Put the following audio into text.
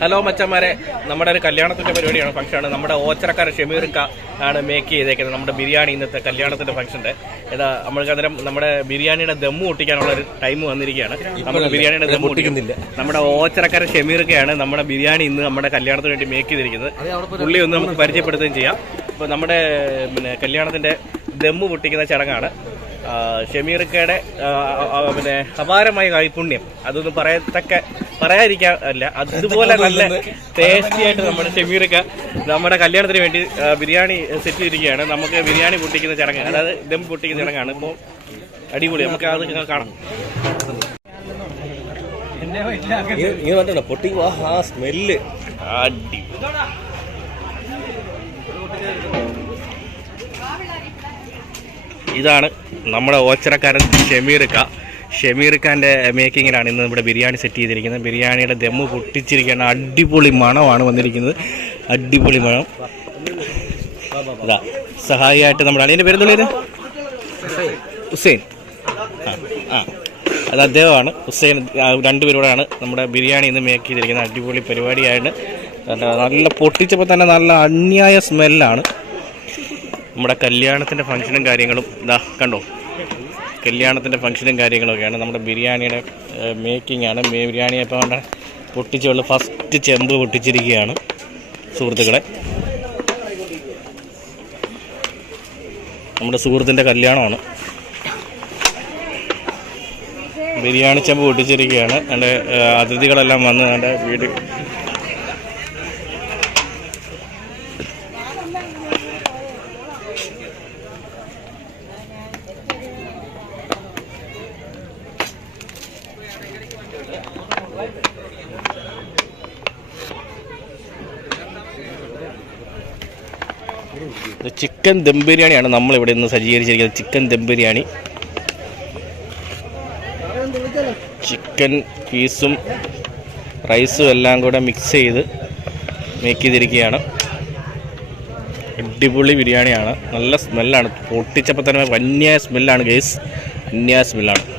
Hello മച്ചന്മാരെ. നമ്മുടെ ഒരു കല്യാണത്തിന്റെ പരിപാടിയാണ് ഫംഗ്ഷനാണ് നമ്മുടെ ഓച്ചറക്കാരൻ ഷമീർക്ക ആണ് മേക്ക് ചെയ്തേക്കുന്നത്. നമ്മുടെ ബിരിയാണി ഇന്നത്തെ കല്യാണത്തിന്റെ ഫംഗ്ഷന്റെ ഇതാ നമ്മൾക്ക് അന്നേരം നമ്മുടെ ബിരിയാണിയുടെ ദമ്മു ഒട്ടിക്കാനുള്ള ഒരു ടൈം വന്നിരിക്കുകയാണ്. നമ്മുടെ ബിരിയാണിയുടെ ദമ്മു ഒട്ടിക്കുന്നില്ല നമ്മുടെ ഓച്ചറക്കാരൻ ഷമീർക്കയാണ് നമ്മുടെ ബിരിയാണി ഇന്ന് നമ്മുടെ കല്യാണത്തിന് വേണ്ടി മേക്ക് ചെയ്തിരിക്കുന്നത്. പുള്ളി ഒന്ന് നമുക്ക് പരിചയപ്പെടുത്തുകയും ചെയ്യാം. ഇപ്പൊ നമ്മുടെ പിന്നെ കല്യാണത്തിന്റെ ദമ്മു പൊട്ടിക്കുന്ന ചടങ്ങാണ്. ഷെമീർക്കയുടെ പിന്നെ അപാരമായ കൈപുണ്യം അതൊന്നും പറയത്തക്ക പറയാതിരിക്കാൻ അല്ല അതുപോലെ നല്ല ടേസ്റ്റി ആയിട്ട് നമ്മുടെ ഷെമീറൊക്കെ നമ്മുടെ കല്യാണത്തിന് വേണ്ടി ബിരിയാണി സെറ്റ് ചെയ്തിരിക്കുകയാണ്. നമുക്ക് ബിരിയാണി പൊട്ടിക്കുന്ന ചടങ്ങ് അതായത് ദം പൊട്ടിക്കുന്ന ചടങ്ങാണ്. ഇപ്പോൾ അടിപൊളി നമുക്ക് അത് കാണാം. ഇങ്ങനെ പറഞ്ഞോ പൊട്ടി ആ സ്മെല്ല് അടി ഇതാണ് നമ്മുടെ ഓച്ചറക്കാരൻ ഷമീർക്ക ഷമീർഖാന്റെ മേക്കിങ്ങിലാണ് ഇന്ന് ഇവിടെ ബിരിയാണി സെറ്റ് ചെയ്തിരിക്കുന്നത്. ബിരിയാണിയുടെ ദമ്മ് പൊട്ടിച്ചിരിക്കുകയാണ്. അടിപൊളി മണമാണ് വന്നിരിക്കുന്നത്. അടിപൊളി മണം. അതാ സഹായിയായിട്ട് നമ്മുടെ അളിയന്റെ പേരെന്തുള്ളത് ഹുസൈൻ. ആ അത് അദ്ദേഹമാണ്. ഹുസൈൻ രണ്ടുപേരോടാണ് നമ്മുടെ ബിരിയാണി ഇന്ന് മേക്ക് ചെയ്തിരിക്കുന്നത്. അടിപൊളി പരിപാടിയായിട്ട്. നല്ല പൊട്ടിച്ചപ്പോൾ തന്നെ നല്ല അന്യായ സ്മെല്ലാണ് നമ്മുടെ കല്യാണത്തിന്റെ ഫങ്ഷനും കാര്യങ്ങളും ഇതാ കണ്ടോ? കല്യാണത്തിന്റെ ഫംഗ്ഷനും കാര്യങ്ങളൊക്കെയാണ്. നമ്മുടെ ബിരിയാണിയുടെ മേക്കിംഗ് ആണ്. ബിരിയാണി ഇപ്പോൾ നമ്മുടെ പൊട്ടിച്ചുള്ള ഫസ്റ്റ് ചെമ്പ് പൊട്ടിച്ചിരിക്കുകയാണ് സുഹൃത്തുക്കളെ. നമ്മുടെ സുഹൃത്തിന്റെ കല്യാണമാണ്. ബിരിയാണി ചെമ്പ് പൊട്ടിച്ചിരിക്കുകയാണ്. എന്റെ അതിഥികളെല്ലാം വന്ന് എന്റെ വീട് ചിക്കൻ ദം ബിരിയാണിയാണ് നമ്മൾ ഇവിടെ ഇന്ന് സജ്ജീകരിച്ചിരിക്കുന്നത്. ചിക്കൻ ദം ബിരിയാണി. ചിക്കൻ പീസും റൈസും എല്ലാം കൂടെ മിക്സ് ചെയ്ത് മേക്ക് ചെയ്തിരിക്കുകയാണ്. അടിപൊളി ബിരിയാണിയാണ്. നല്ല സ്മെല്ലാണ് പൊട്ടിച്ചപ്പോൾ തന്നെ വന്യ സ്മെല്ലാണ് ഗേസ് വന്യായ സ്മെല്ലാണ്